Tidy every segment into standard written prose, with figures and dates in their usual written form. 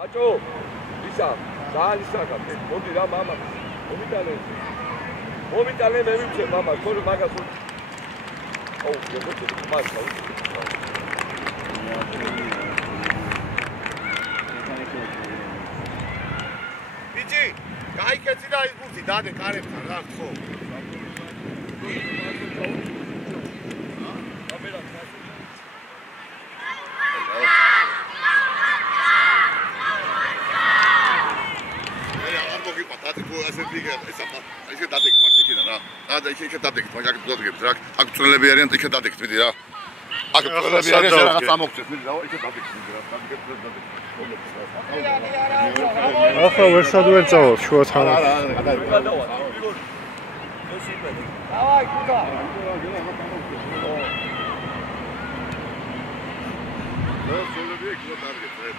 აჭო ისა ძალიან ისაა მოდი რა მამა მომიტანე მე ვიცე მამა თორე მაგას აუ გეუბნები მაგას ბიჭი გაიქეცი და იგურძი დადე კარებთან რა ხო ეს დადეკ მასიქიდან რა. და იქ დადეკით, მაგ დადგებით რა. აქ წვრილები არიან, იქ დადეკით, მიდი რა. აქ წვრილები არიან, რაღაც ამოგწევთ, მიდი რა, იქ დადეკით, მიდი რა. დადეკეთ, დადეკით. ახლა ვერსად ვერ წავალ შუა თანხა. არა, გადავა. დავაი, კუდა. წვრილები იქ დადეკით, რა.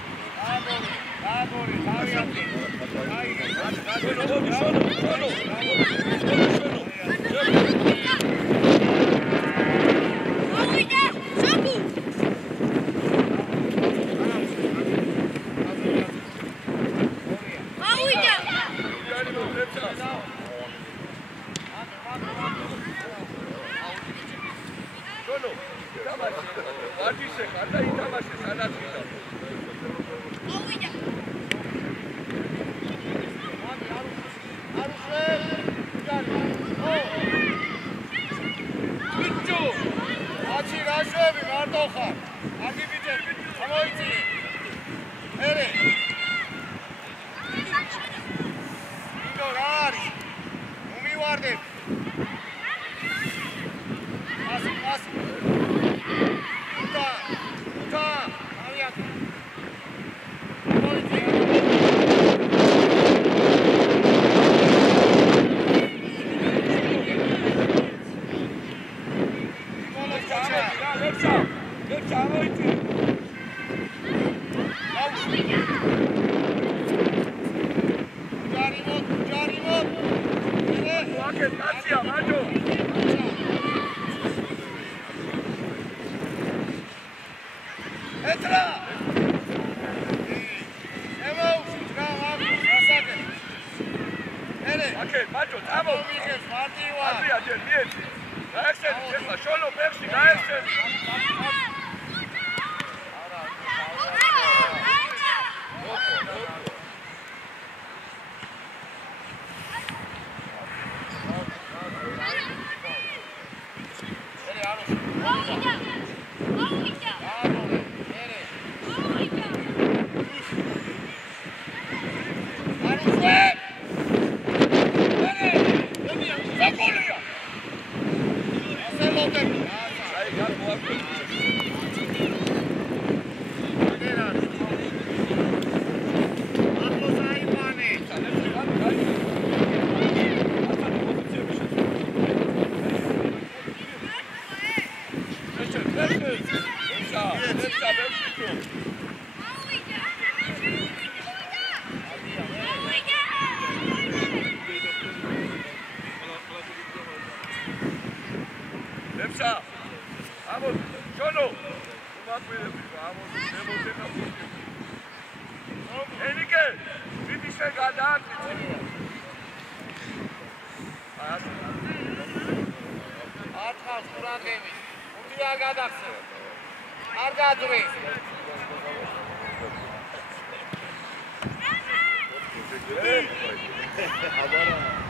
Agora,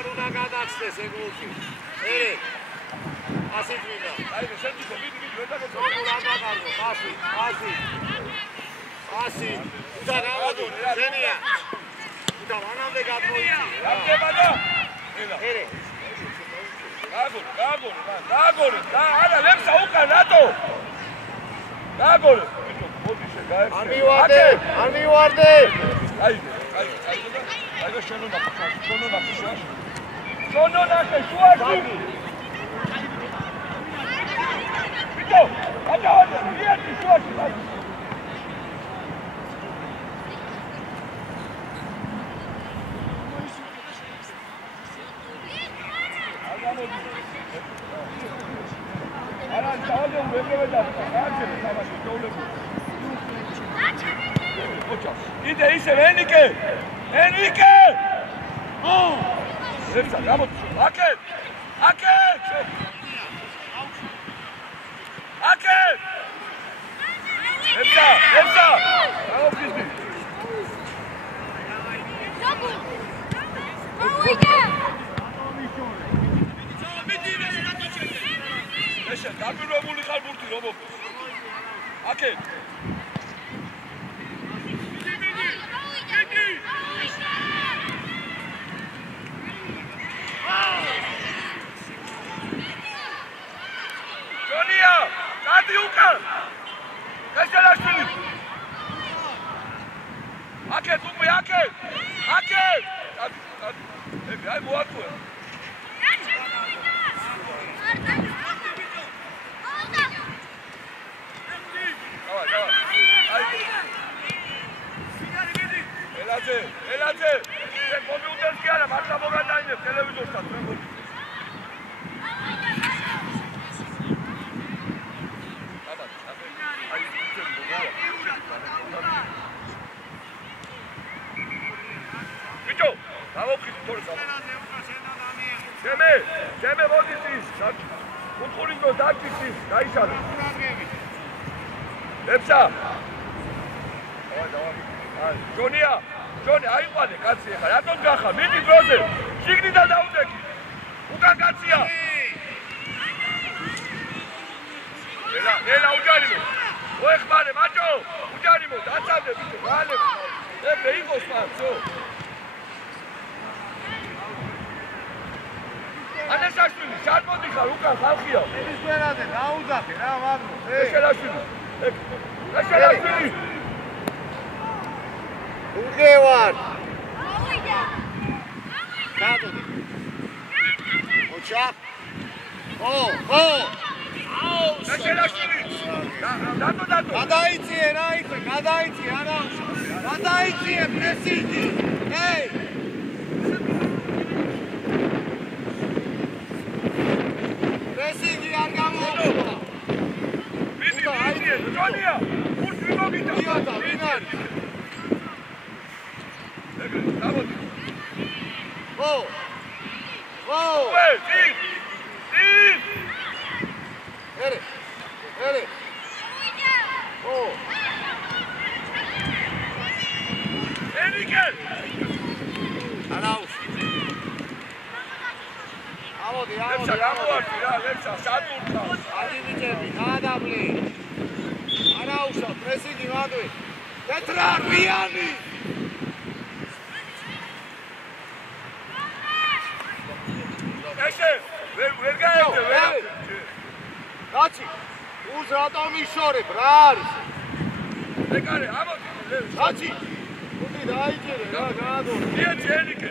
არ უნდა გადახსნეს ეგ გოლი. ერე. ასეთ ვიდა. აი შეთქო მიდი ვერ დაგეცო. როგორ აღარ პასი. პასი. და გავადო ზენია. და მანამდე გადმოიწი. გაგდება და ერე. გაგორი და არა ლემსა უკან რატო? გაგორი. მოდი შეგაერჩე. არ მივარდე. აი შონო ნახე შუაში. ვიტო, აჯავდა, მიერთი შუაში. არა, დავადე უბრალოდ გააჩერე თამაში თოვლები. იდე ისე ენიკე! ლებსა, გამოდი. აკეთ! ლებსა! გამოფიზდი. ეშა, დაპირებული ხარ ბურთი რომ მოკლეს. აკეთ! Sonia, Tati Uka. Kaçalaştın. Aket, Umu, Aket. Ay bu atı. Elaze. Sen kompüter gel, marka boğazdan televizyorsan. Vito, bravo Cristo. Seme modisiz. Utxuringo dakisiz. Daişalı. Lepsa. Joni, აიყვანე კაცი ხა, რატომ გახა? მიდი დროზე. შიგნიდან დაუდექი. უკან კაცია. ელა უჯარიმო. ოეხმარე, მაჭო. უჯარიმო, დაცამდე ბიჭო, გალე. ებე იყოს პანცო. ანესაშვილი, შად მოდიხარ უკან ხალხია. ეს ვერადე დაუძახე რა მაგნო. ეშელაშვილი. უღევარ. გადოდი. ოჩა. ეშელაშვილი. დადო. გადაიწიე რა იქ, გადაიწიე არა. გადაიწიე პრესინგი. ეი. პრესინგი არ გამოუშვება. მიდი, ჯონია. ურთი მოგიდა. იოდა, ვინ არის? დავოდი. ერე. ენიკე. არაუს. ამოდი. გამოვარდი რა, ლექსა, სადურთა. ადივიჭები, გადაბლი. არაუსო, პრესინგი მაგვი. ტეტრარვიანი. ეშე, ვერ გაერდე, ვერ. კაცი, უს რატომ იშორებ, რა არის? ეკარე, ამოდი. კაცი, უდი დაიჭერე რა, გადო. მიეცი ენიკე.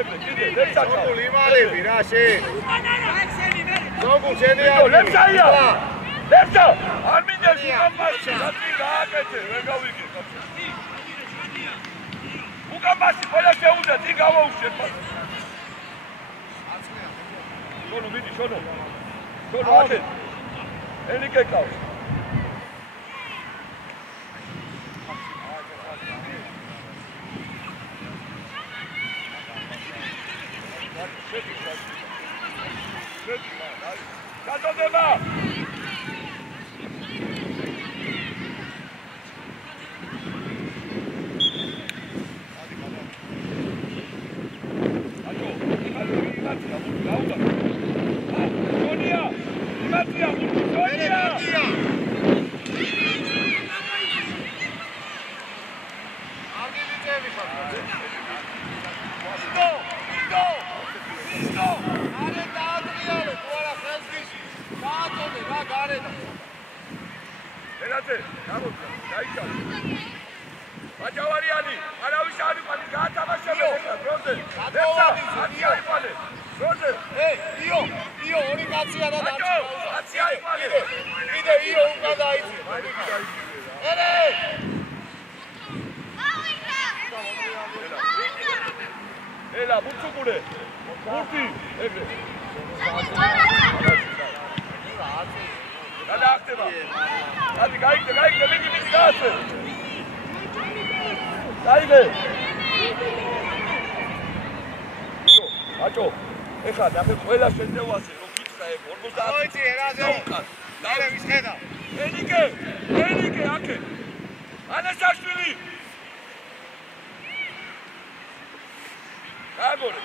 ეგრე კიდე ლეფსაჩა ლიმალები რა შენ ზოგუ შენი ლეფსაია ლეფსა არ მინდა უკამბასი საწი გააკეთე ვერ გავიგე უკამბასი ყველა შეუძა წინ გავაუშვებ შონო მიდი შონო აკეთე ენიკე ყავს გადადება ელა ბუცუკურე ბურთი ეგრე გადაახტება გადი გაიგე მიდი გაასვე გაიგე აჭო ეხლა ნახე ყველა შენდევასე რომ გიქცა ეგ 50 მოიცი ერაზე დარე ვისხედა ენიკე აკე ანასაშვილი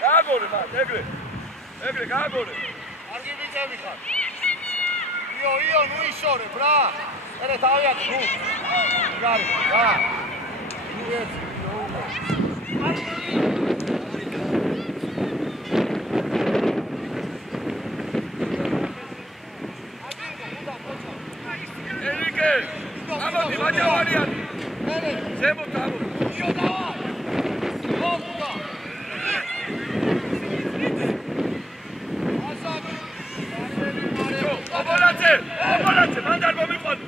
გააგორე მან ეგრე გააგორე არგი ბიჭები ხარ იო ნუ ისორე ბრა ერე თავიად ნუ გარი რა ენიკე ამოდი მაჯავარიანი ზემოთ ამოდი იო დავა მოვდა აბოლაცე მან არ მომიყვანო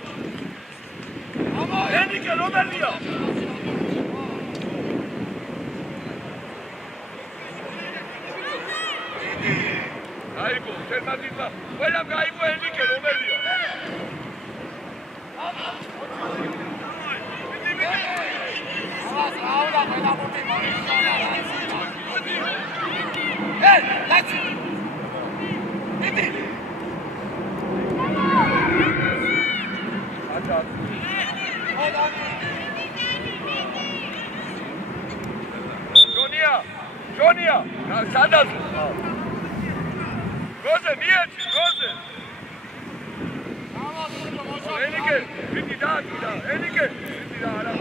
ენიკე რომელია გაიგო თერმატიტა ყველა გაიგო ენიკე რომელია აულა ყველა მოტი მომიშონა ლაცი მიდი ჯონია სადაც გოზე მიეჩი გოზე ენიკე ვიდი და ენიკე ვიდი და არა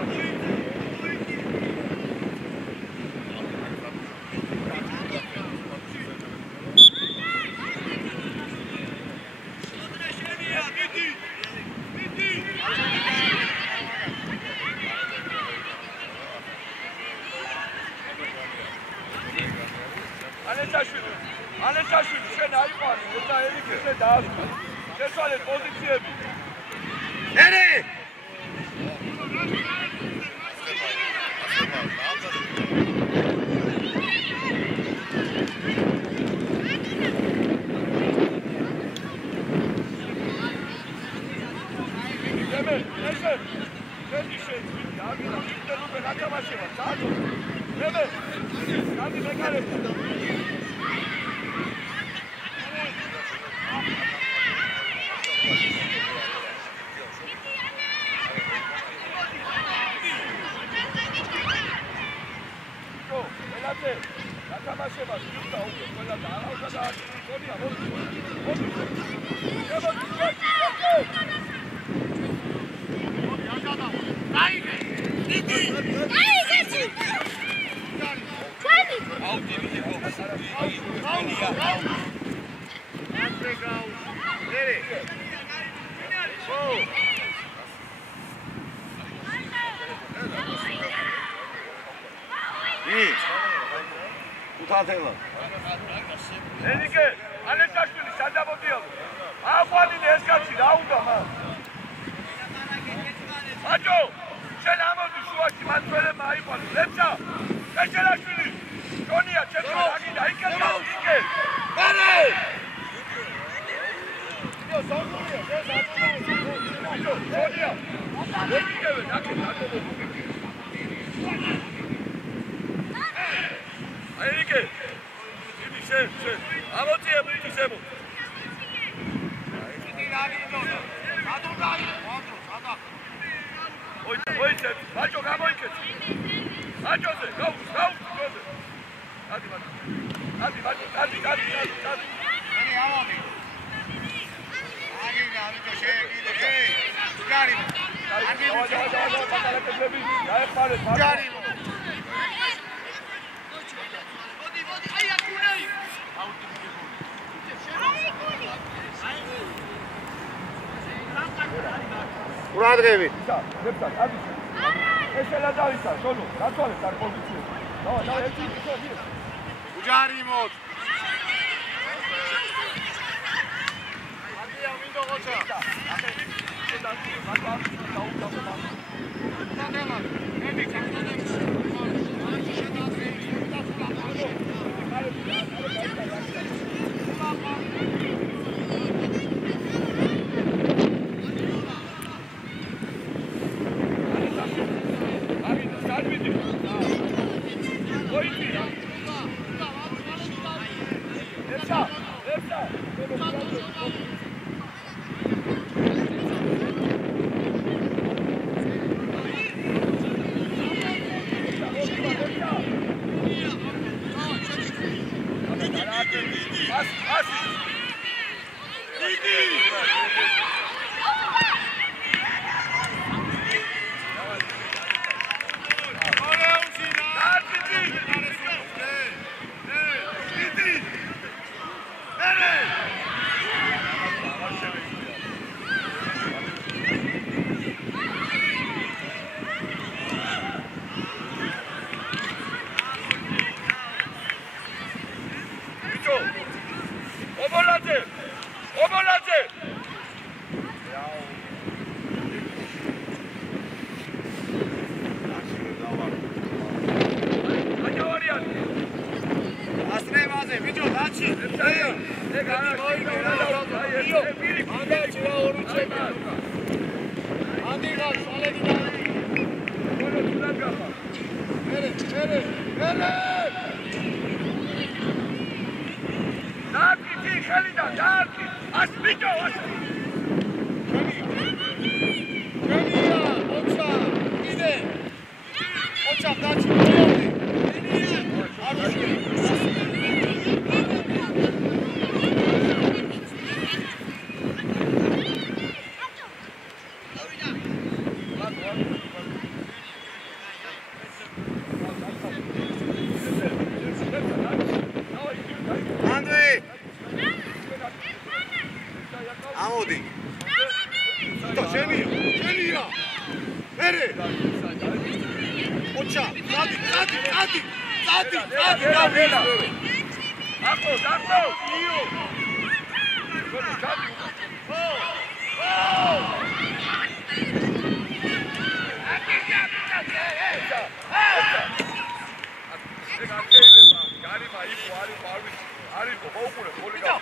ანეჩაშვილი შენ აიყვანე და ენიკე შენ დაასვლა შეცვალეთ პოზიციები ერე თათელა. ენიკე, ალექსაშვილი სადამოდიალო. აყვანინე ეს კაცი რა უნდა მან? აჯო, შენ ამოდი შუაში მათველებმა აიყვანო. ლეცა, კეჩელაშვილი. ჯონია, ჩემო, აგიდა, იქნება, იქე. მერე! იო, სონგურია, ეს აჯო, ჯონია. მოგიგევე, ნაკე, აიკე. იდი შენ. ამოწია ბიჭი ზემო. იდი რა გინდოდა? ადუნდაი, სადა. ოი, ბაჭო გამოიქეთ. ბაჭოზე, გაუს, ჯოზე. ადი ბაჭო. ადი. ენი ამოდი. აგინა, ამიტომ შეეკიდე. ეი, ჯარიმო. აგინა, პატალაკები, დაეხმარე, ჯარიმო. ურადღები. ლებსა, ადის. ესელა დავისა, შონო, დათვალეთ არ პოზიციაზე. დავა, ერთი ისე. უჯარიმოთ. ადია მინდო ხოჭა. ობოლაძე! ასრევაზე, ბიჭო, დაჩი. ეგ მოიგე რა დავდა. იო, ანდაჩი რა ორი ჩემი. ანდიღა, სალედი და. გოლო თულად გახა. მერე. დააკი, ხელიდან, დააკი. ას ბიჭო, ას. ჩემია, ოცა, კიდე. ოცა დაჩი, მოიოდი. ამოდი. და შენია. მერე. ოჩა, წადი. დავიდა. აკო, იო. გოლო, ჩადი. ეგ აქტიება, გარიბა იყო, არის მოუყურე, გოლი გა.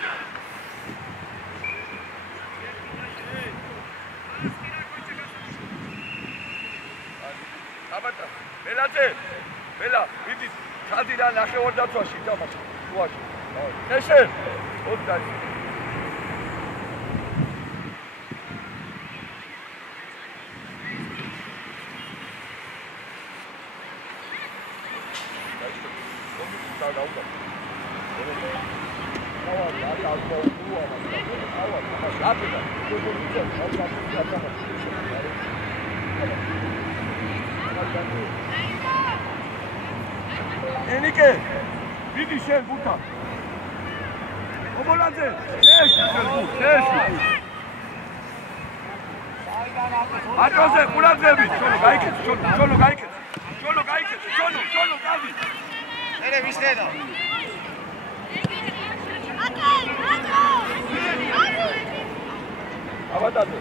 აბატა, მელა, ვიდი, ჩადი რა ნახევარ დაცვაში, თამაში, შუაში. ეშე, ოდაი. ენიკე, ვიდი შენ გუთა. ობოლაძე, შეეში. აჯოზე, ყურაძები, ჩოლო გაიქეთ. ჩოლო, გადი. მერე ვისდედა. გადადე.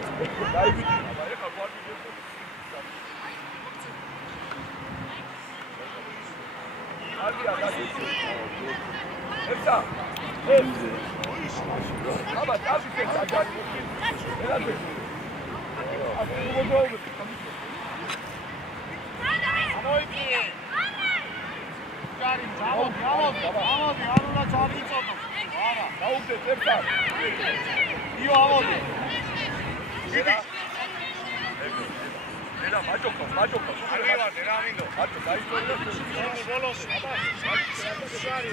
დაიბიდი, აბა ეხლა გვარი. არია გადადი. ეხლა. აბა დავიფე საჯარი. ელადე. აბა მოგოუგე. მოიწიე. ჯარი, ამოდი, არულა ჯარი იწოდო. არა, დაუგდე წერტა. იო ამოდი. დიდი. ელა მაჯოკა. არივარ, რა მინდო. აჭო დაიწყო. ბოლოს, აბა. ჯარი.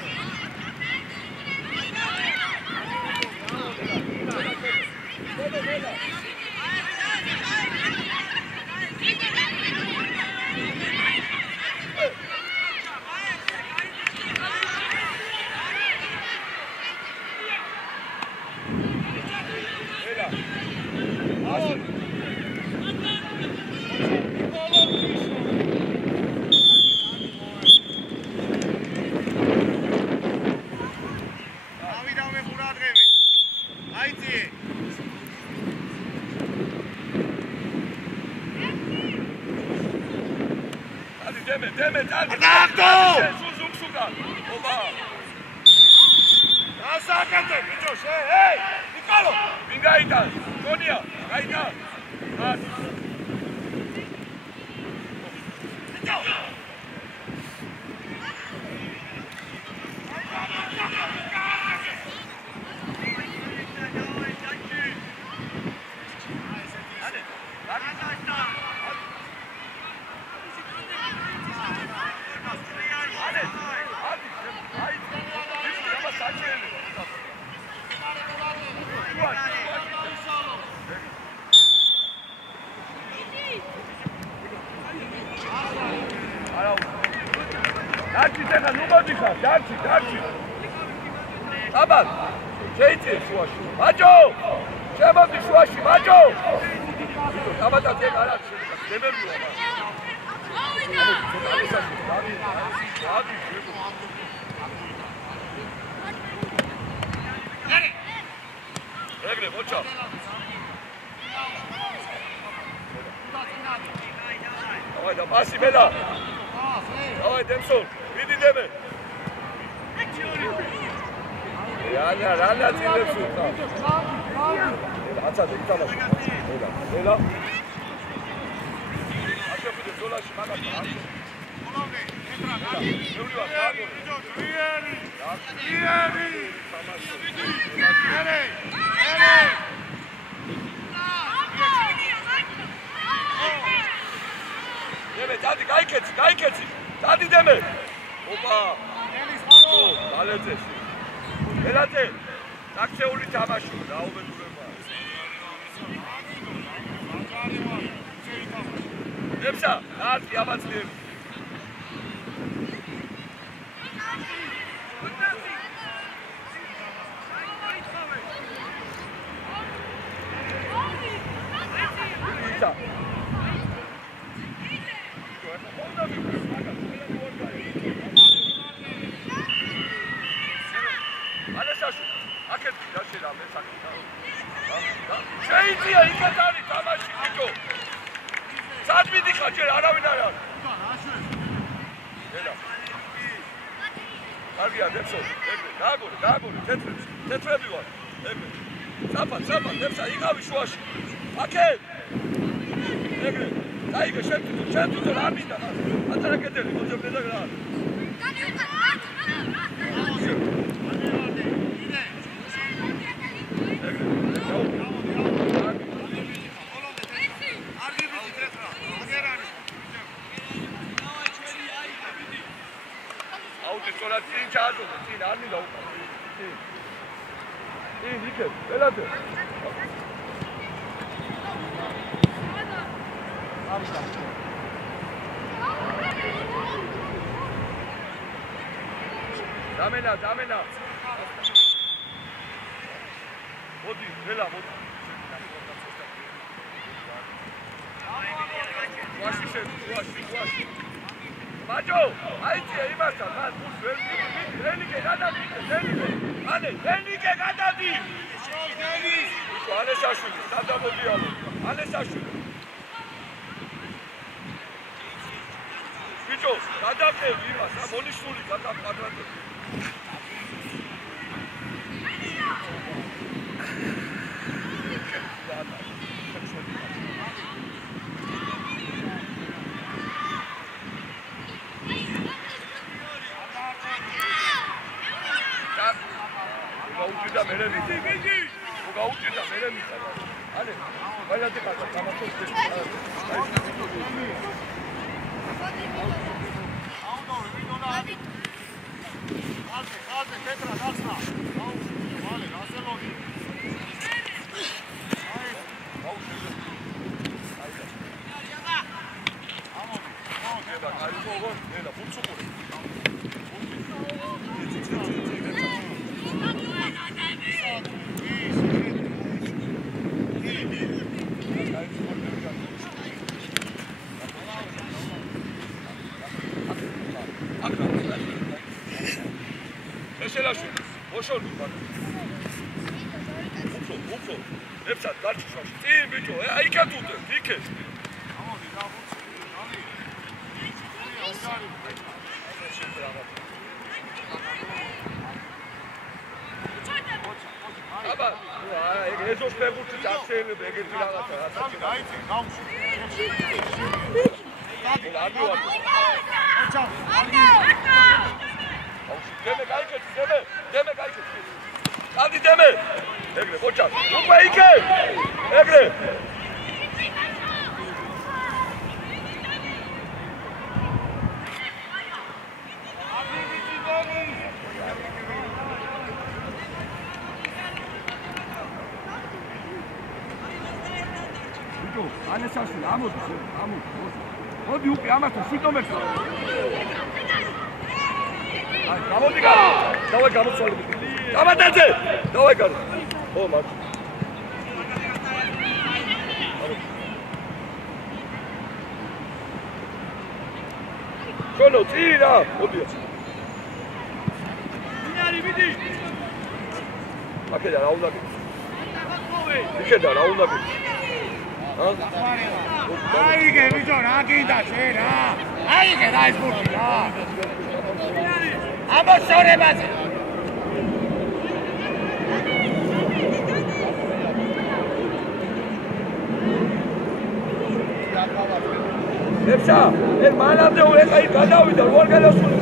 დემე დაგდო! სუზუკსუკა. ოპა. დასაკეთე, ბიჭო, ჰეი! ნიკოლო! ვინ გაიტან? გონია, გაიტან. დარჩი. აბა, შეიძლება შუაში. მაჯო! შემოდი შუაში, მაჯო! აბა და ეგ არა შემებია. ეგრე, მოჩა. დავაი და პასი მედა. დავაი დემსონ, მიდი დემე. რანა წილებს უხა. აცადე იტალაში. ელა. აშეფიდე ზოლაში მაგათა. ბოლომდე, ეტრა, მეულივა გაგო. ძლიერი. დემე, დადი გაიქეცი. დადი დემე. ოპა. ალეძეს. ელაძე, აქცეული თამაში, დაუბედურება. ებსა, არტი აბაცლიები. შეიძლება იქეთ არის თამაში ბიჭო. სად მიდიხარ ჯერ არავინ არ არის. ელა. კარგია დეცო. გააგორე თეთრები ვარ. ეგრე. საფა, დეცა იღავი შუაში. აკეთ. ეგრე. დაიგე შენ თვითონ არ მინდა. ატარა კედელი მოძებნე და რა. არ მინდა უკან. იქე, ელადე. დამენა. მოდი, ველა, მოდი. ვაში. მაჯო, აიწია იმასთან, მან ბურს ვერ მიდი, რენიკე გადადი. ανε, რენიკე გადადი. შოუ დენის. ანესაშვილი, სადამოდიალო. ანესაშვილი. ბიჭო, გადაყევი იმას, მონიშნული გადაყვადრატები. გაუჭირდა მერე მიწა. გაუჭირდა მერე მიწა. ανε, ვაიათი კაცო, თამაშობს. ხალხი, პეტრა, გახსნა. გაუჭირდა, ვალე, რასელონი. ოშონი ბატონო. უფო. ეფსად გარჩევაში. წინ ბიჭო, აიქეთ უდე, იქე. ამოდი, დავუწე. ალი. აბა, ეგ ეზოს ფეხბურთი წახსენებ ეგეთი რაღაცა. დაიცი, გავუშვი. დემე გაიქეთ, დემე გაიქეთ. ადი დემე. ეგრე, ხოჭა. უკვე იქე. ეგრე. ბიჭო, ანესაშვილი, ამოდი. მოდი უკვე ამასთან სიტომებს. გამოდი გარო. დავაი გამოცვალები. გამადაძე. დავაი გარო. ო მაგ. შონო წირა. მოდიო. მინარი მიდი. აკედა რა უნდა გიქ. იქედა რა უნდა გიქ. აიგე ბიჭო, რა გინდა შენ რა? აიგე რა ის ბურთი რა? ამოსორებაზე. ეფსა, ეგ მანამდე ეხა იქ გადავიდა, როარ გადასული.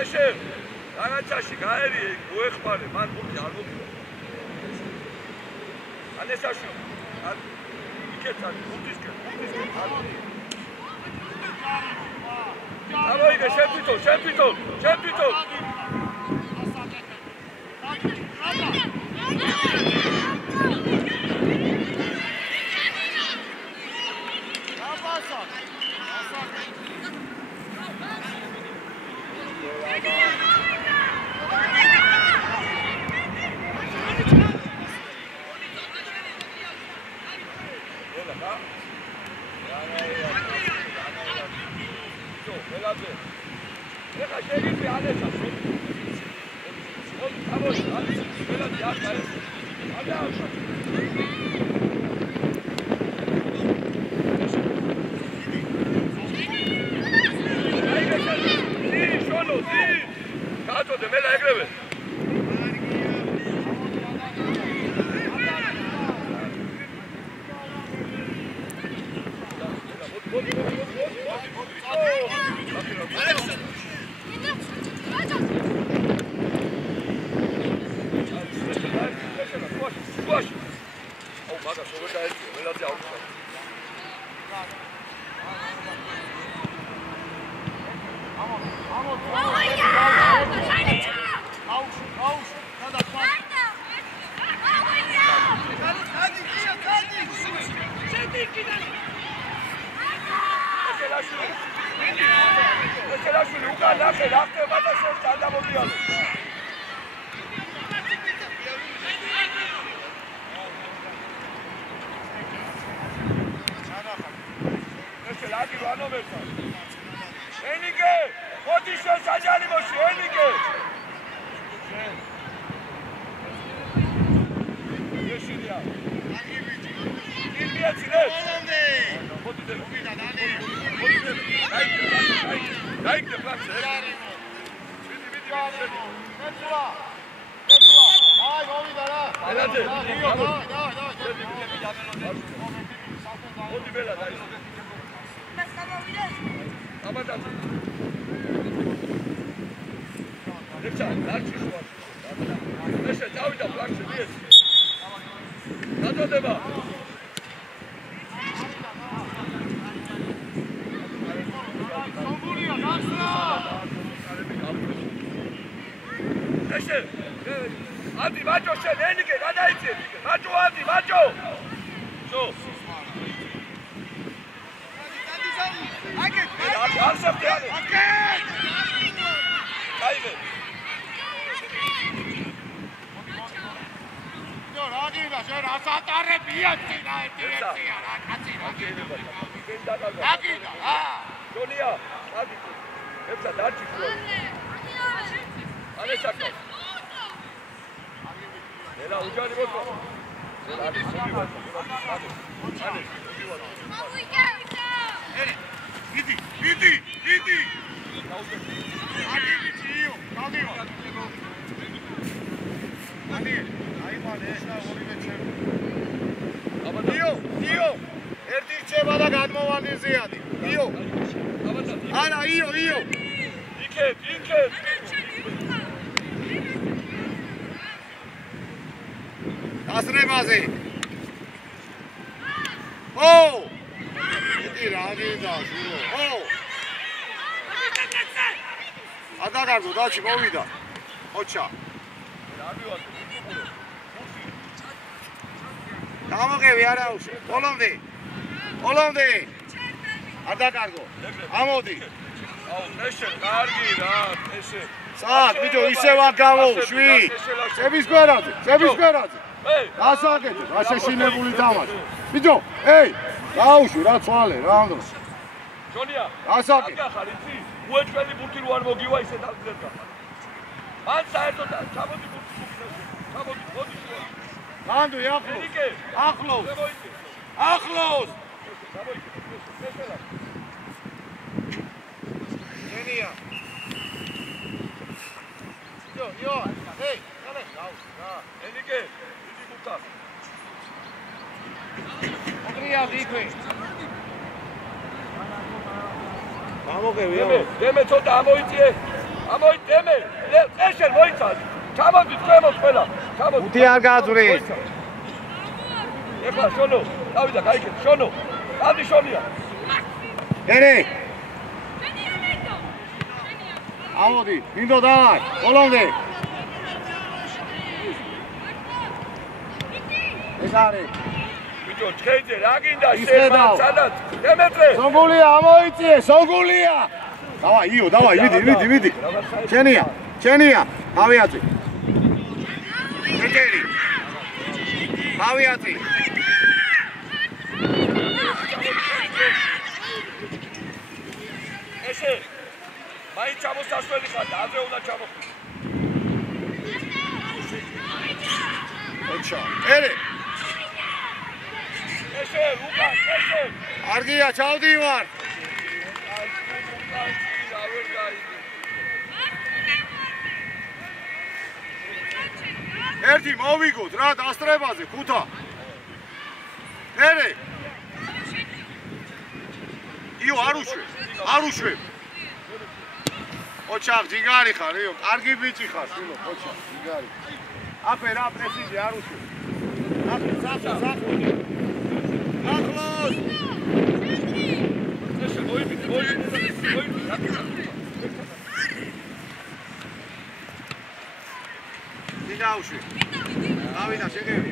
ეშე, რაღაცაში გაერი, მოეხმარე, მან ბურთი არ მოგიდა. ანესაშვილი, იქეთ არის, ბურთისკენ. ამოიგე, შენ თვითონ. ეხა შეგიძლია ანესას. ამოდი, ველადი არ გაეს. ადაავშა. შონო, გააწოდე, მელა ეგრევე. ანომერთა. ენიკე, მოდი შენ საჯარიმოში, ენიკე. ეშინია. ირმიაცინე. მოდი დე. მოდი დე. დაიქე პლანს. აი, მოვიდა რა. ელადე. დაი. მოდი ბელა დაი. აბადა. ლებცა, ლარჩი შუა. ესე დავიდა პლანში მიეც. გადადება. სომბულია, გასრა. ესე ადი მაჯო შენ ენიკე გადაიცე მაჯო ადი მაჯო სო აკეთ არსებდი აკეთ კაიბე ნო რაგიდა შენ რას ატარებია წინა ერთია რა კაცი აკიდა ჯონია ადი ეცა დაჭი ხო ale čakaj. Ela uđani moto. Ela ali subi moto. Ale. Mogu igrati. Ere, idi. Adi bići io, kaldiva. Adi, ajma nešta voli večer. Io. Erti čeba da gadmovani zijadi. Io. Ana, io. Iket. ასრებაზე. იგი რა გინდა, შვილო. ადაგარგო, დაჩი მოვიდა. ოჩა. გამოგევი არა უშე. ბოლომდე. ადაგარგო. ამოდი. აუ, ეშე, კარგი რა, ეშე. საათ, ბიჭო, ისევ არ გამოვშვი. წების გვერდზე. გასაკეთე, რა შეშინებული თამაში. ბიჭო, გაუშვი რა ცვალე, რა ამ დროს. ჯონია, გასაკეთე. ახალი იცი, უეჭველი ბურთი რო არ მოგივა ისე დავძლებდა. მან საერთოდ ჩამოდი ბურთი მოგინახე. მოდი შუა. განდო ახლოს. ენიკე, ახლოს. გამოიქე. ესელა. გენია. იო, კალე, რა. ენიკე, იგი ბურთა. ogrია დიქვი. გამოგევი. დემე ცოტა ამოიწიე. დემე. ეშენ მოიცალ. ჩამოდი თქვენოთ ყველა. ჩამოდი. უთი არ გააძვრის. ეხლა შონო, დავიდა, გაიქეთ, შონო. ადი შონია. ერე. ამოდი, მინდო დავარ, ბოლომდე. ეს არის. ბიჭო, ჩხეიძე, რა გინდა შენ, სადაც? დემეტრე. სონგულია, ამოიწიე, სონგულია. დავაი, ვიდი. ჩენია, ავიაცი. ეთერი. ავიაცი. ესე მაინც ჩამოსასვლელი ხარ და ადრე უნდა ჩამოხვიდე. ოჩა, ერე. ესე, ლუკას, ესე. არგია, ჩავდივარ. ერთი მოვიგოთ რა დასწრებაზე, ხუთა. ერე. იო, არ უშვებ. ოჩა, ჯიგარი ხარ, იო, კარგი ბიჭი ხარ, შვილო, ოჩა, ჯიგარი. აფე რა პრესიჯი არ უშვებ. ახლოს. ესე მოიბიდე. დინაუშვი. გავიდა, შეგები.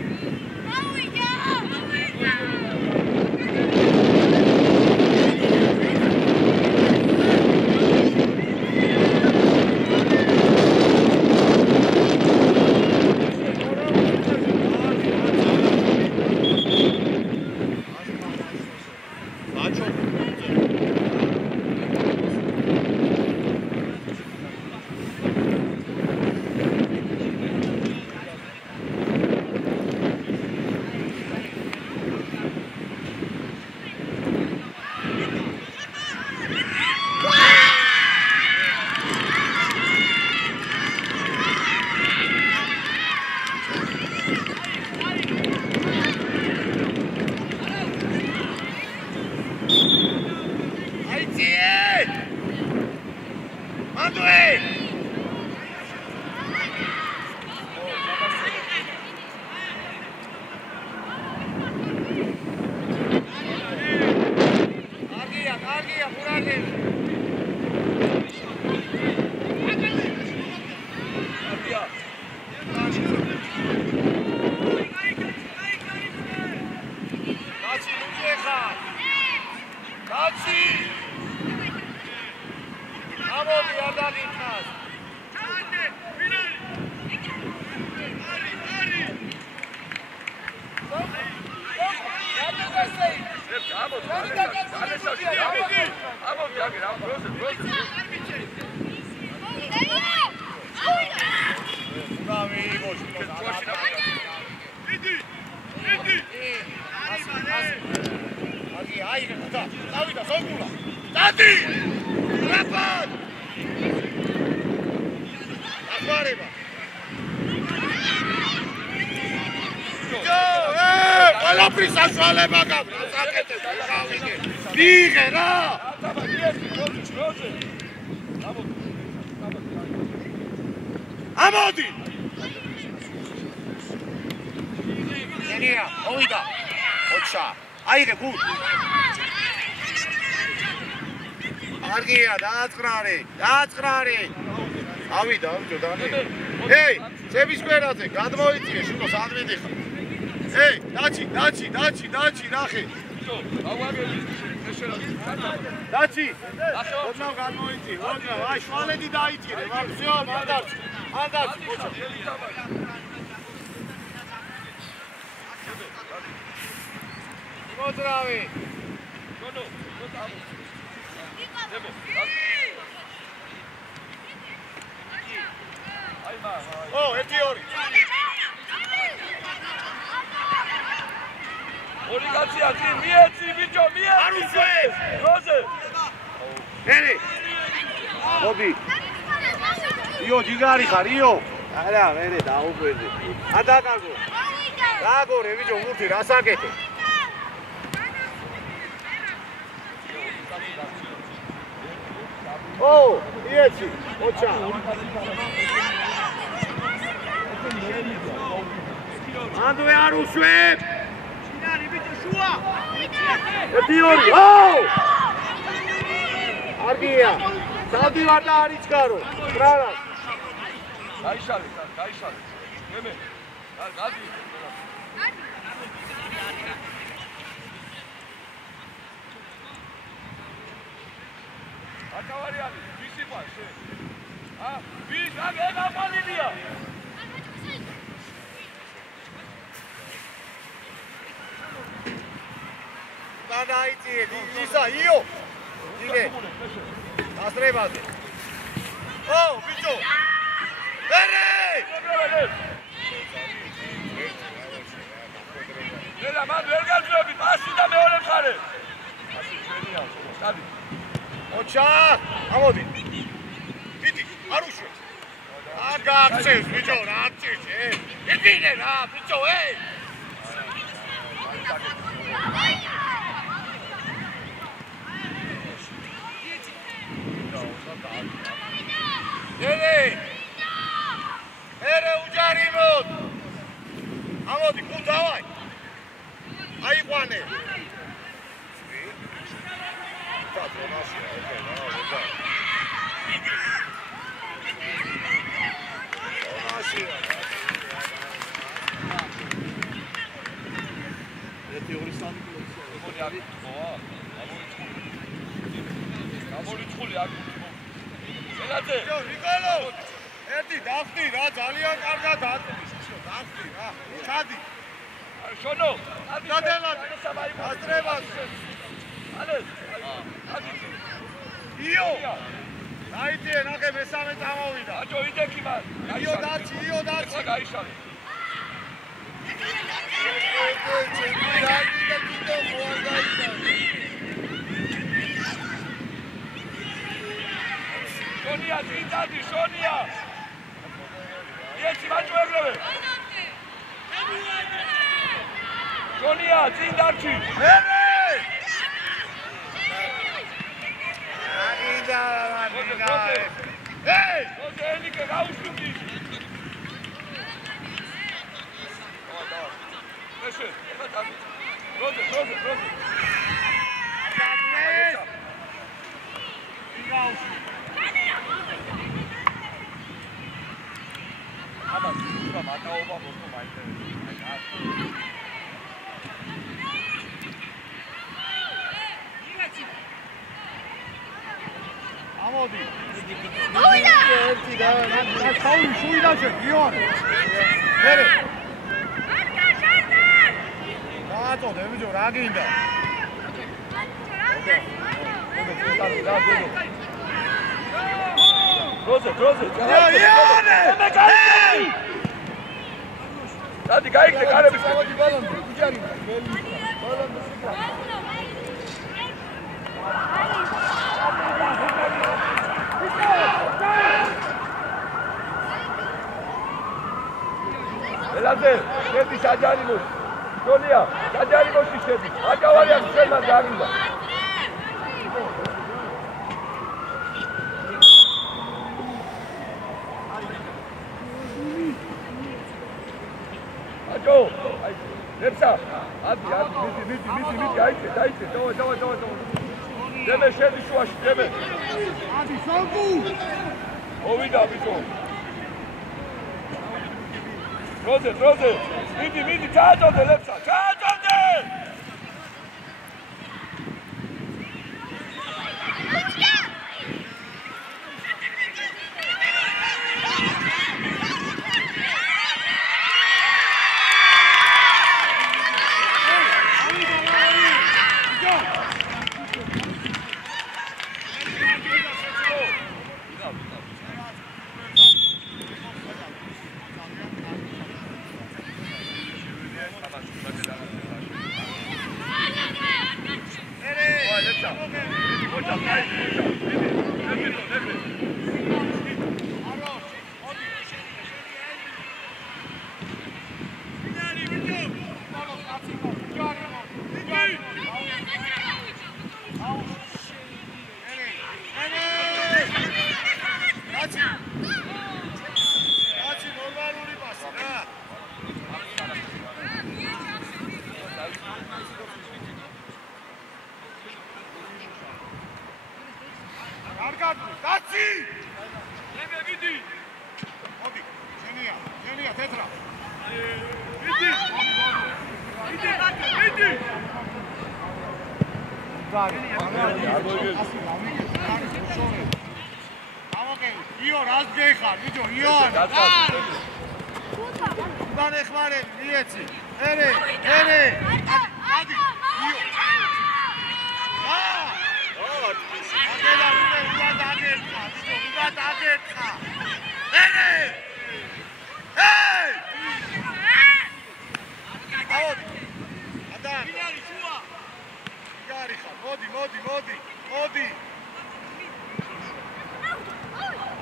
ამოდი! ენია, მოვიდა. ოჩა. აიღე გულ. არგია, დააწყრარი. ავიდა, ამჯო დანი. ჰეი, წების კვერაძე, გადმოიწიე, შუნო სად მიდიხარ? ჰეი, დაჩი, ნახე. დაჩი. ოდნავ გადმოიწიე, ოდნავ, აი შვალედი დაიწირე, ვსიო, მანდარჩი, მოჩა. მოძრავი. ო, 1-2. ორიგაცია ძი მიეცი ბიჭო მიეცი არ უშვებს როზე ენი მოდი იო ჯიგარი ხარ იო არა მერე დაუკვირდი ადაკარგო დაგორე ბიჭო მურთი რასაკეთე ო მიეცი ოჩა ანდვე არ უშვებს ეტიორი, ო! არგია, სადი ვარ და არ იჩქარო, ბრალას. გაიშალე. მემე. გადი. აკავარიანი, ვისი ყავს შე? ვის აგეღაპალილია? გადაიწიე, ისა, იო. იგე. ასრებაზე. ო, ბიჭო. ერე! ელა, მან ვერ გაძლევი, პასი და მეორე მხარე. პასი ჩვენია, სტადი. ოჩა, ამოდი. დიდი, არ უშვებს. არ გააქცევს, ბიჭო, რა აქცევს, ირბინე რა, ბიჭო, ერე უჯარი მოდ ამოდი გულ დავაი აიყვანე გამორიცხული აქ ელაძე ნიკოლო ერთი დახტი რა ძალიან კარგად აწვის დახტი რა ჩადი შონო დადელაძე ასტრებას ალე ადი იო დაიძიე ნახე მესამე წამოვიდა აჯო იდექი მან იო დაჩი გაიშალე შონია ძინდადი შონია ერთი მაჭუებლები შონია ძინდარჩი ჰეი როზე ელიკე გაუშვი ეშე როზე გაუშვი აბა სულ მატაობა მოსო მაინტერესებს ამოდი მოვიდა ერთი და ჩაული შუიდან შე გიორ ერე წამოდე, ბიჭო, რა გინდა? დროზე. მე გაიგე. დადი გაიგე, კარების კეთილი ბალანდი, ბიჭარინა. ბალანდი სიკრა. ელაზე, შედი საჯარი მოდი. გოლია, საჯარი მოდი შედი. აჭავარია შელა გაგინდა. აჭო, აი, ლებსა. ადი, მიდი, აიწე, დავა. დემე შედი შუაში, დემე. ადი, სანკუ. მოვიდა ბიჭო. დროზე. მიდი, ჩააწოდე ლებსა, ჩააწოდე! მოდი.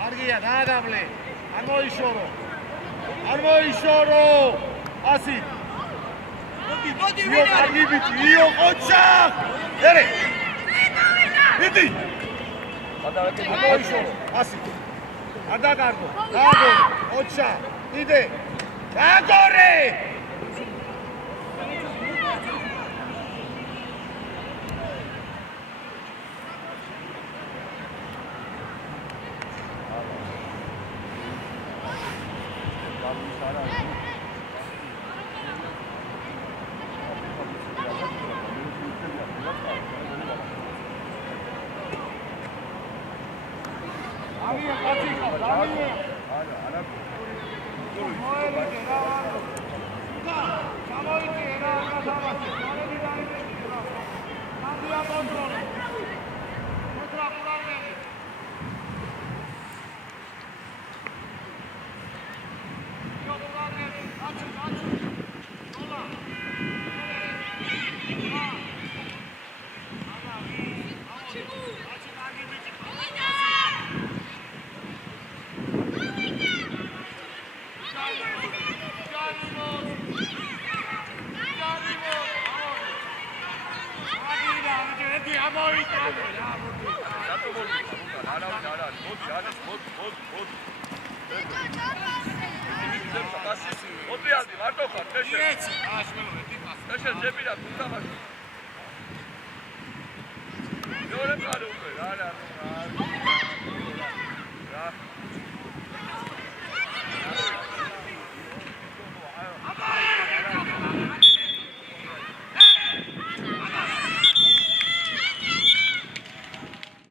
არგია, დაადაბლე. არ მოიშორო. ასი. მოდი. იო, ოჩა. ერე. მიდი. მოიშორო. ასი. არ დაგარგო. დააგო. ოჩა. იდე. დაგორე. Yo le paro,